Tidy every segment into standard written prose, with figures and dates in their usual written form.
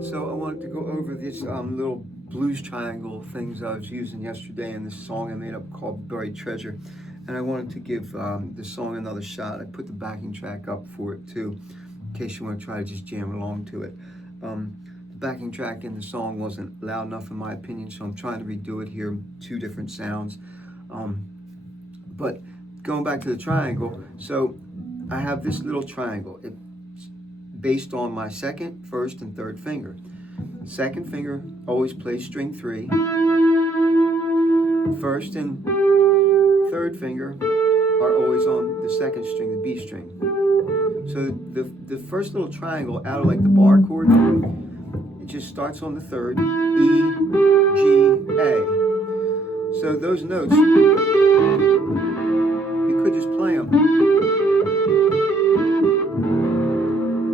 So I wanted to go over these little blues triangle things I was using yesterday in this song I made up called Buried Treasure. And I wanted to give the song another shot. I put the backing track up for it too, in case you want to try to just jam along to it. The backing track in the song wasn't loud enough in my opinion, so I'm trying to redo it here, two different sounds. But going back to the triangle, so I have this little triangle. It's based on my second, first, and third finger. Second finger always plays string 3. First and third finger are always on the second string, the B string. So the first little triangle out of like the bar chord, it just starts on the third, E, G, A. So those notes, you could just play them.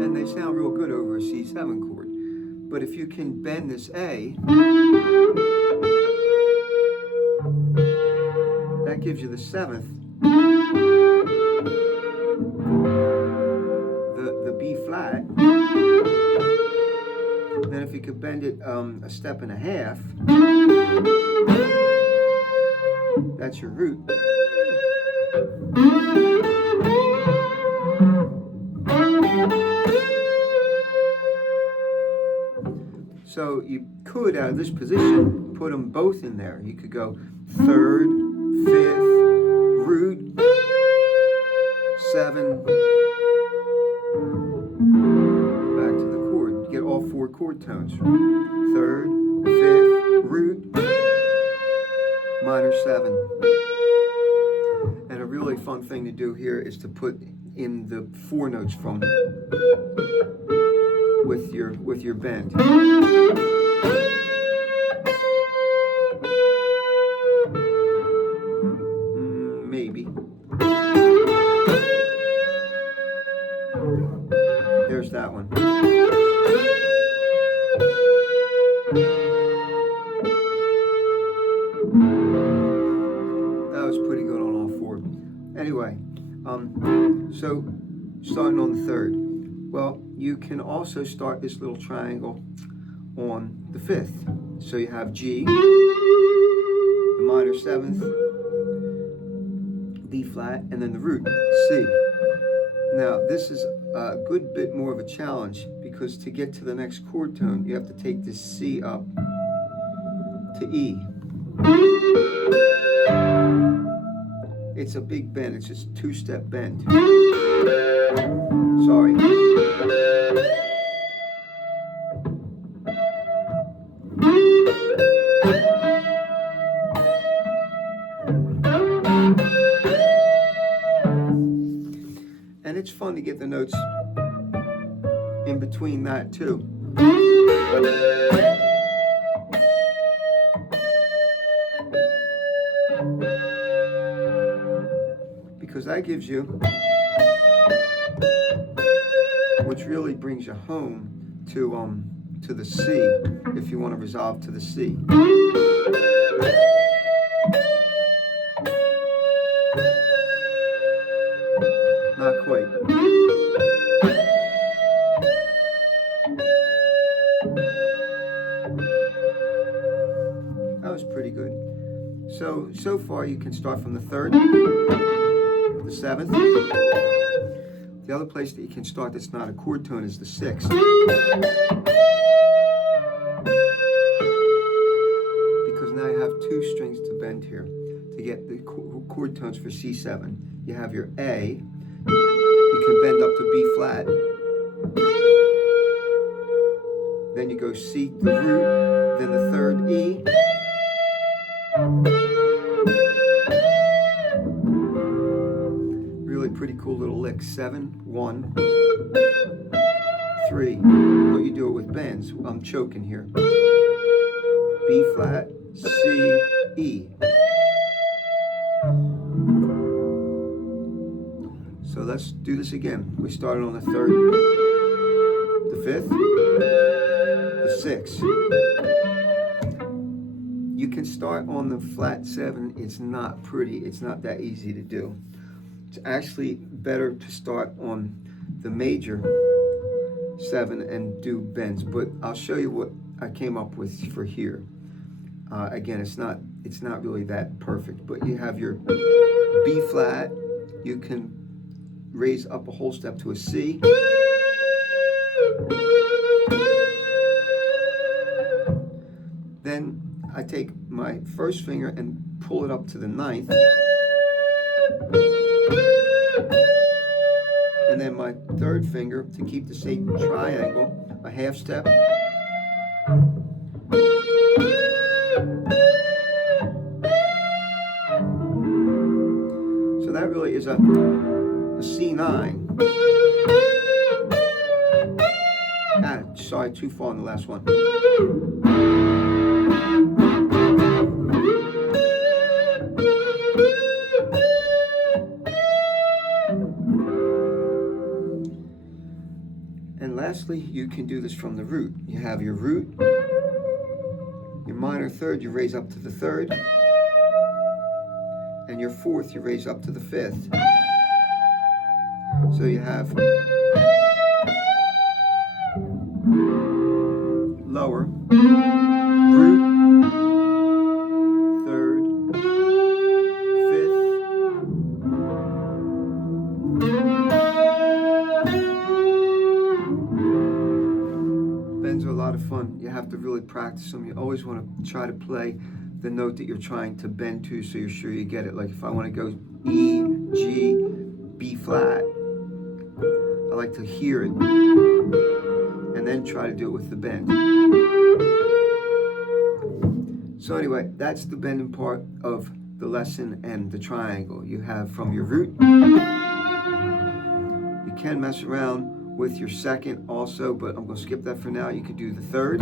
And they sound real good over a C7 chord. But if you can bend this A, that gives you the 7th, the B flat. Then if you could bend it a step and a half, that's your root. So you could, out of this position, put them both in there. You could go 3rd, 5th, root, 7, back to the chord. You get all 4 chord tones. 3rd, 5th, root, minor 7. And a really fun thing to do here is to put in the 4 notes from with your bend. Maybe. There's that one. That was pretty good on all 4. Anyway, so starting on the 3rd. Well, you can also start this little triangle on the 5th. So you have G, the minor 7th, B flat, and then the root, C. Now, this is a good bit more of a challenge because to get to the next chord tone, you have to take this C up to E. It's a big bend, it's just a 2-step bend. Sorry. And it's fun to get the notes in between that too. Because that gives you, which really brings you home to the C, if you want to resolve to the C. Not quite. That was pretty good. So far you can start from the 3rd, the 7th. The other place that you can start that's not a chord tone is the 6th. Because now you have 2 strings to bend here to get the chord tones for C7. You have your A, you can bend up to B flat. Then you go C, the root, then the 3rd E. Really pretty cool little lick. 7, 1, 3. But you do it with bends. I'm choking here. B flat, C, E. let's do this again. We started on the 3rd, the 5th, the 6th. You can start on the flat 7. It's not pretty. It's not that easy to do. It's actually better to start on the major 7 and do bends. But I'll show you what I came up with for here. Again, it's not really that perfect. But you have your B flat. You can raise up a whole step to a C. Then I take my first finger and pull it up to the 9th. And then my 3rd finger, to keep the same triangle, a half step. So that really is a C9. Sorry, too far on the last one. And lastly, you can do this from the root. You have your root, your minor 3rd, you raise up to the 3rd, and your 4th, you raise up to the 5th. So you have lower, root, 3rd, 5th, bends are a lot of fun. You have to really practice them. You always want to try to play the note that you're trying to bend to, so you're sure you get it. Like if I want to go E, G, B flat, I like to hear it and then try to do it with the bend. So anyway, that's the bending part of the lesson and the triangle. You have from your root. You can mess around with your 2nd also, but I'm going to skip that for now. You could do the 3rd.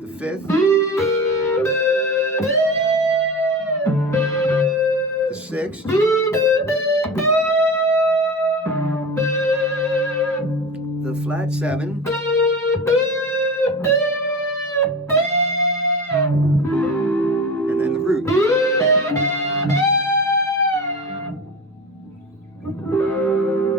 The 5th. The 6th. The flat 7.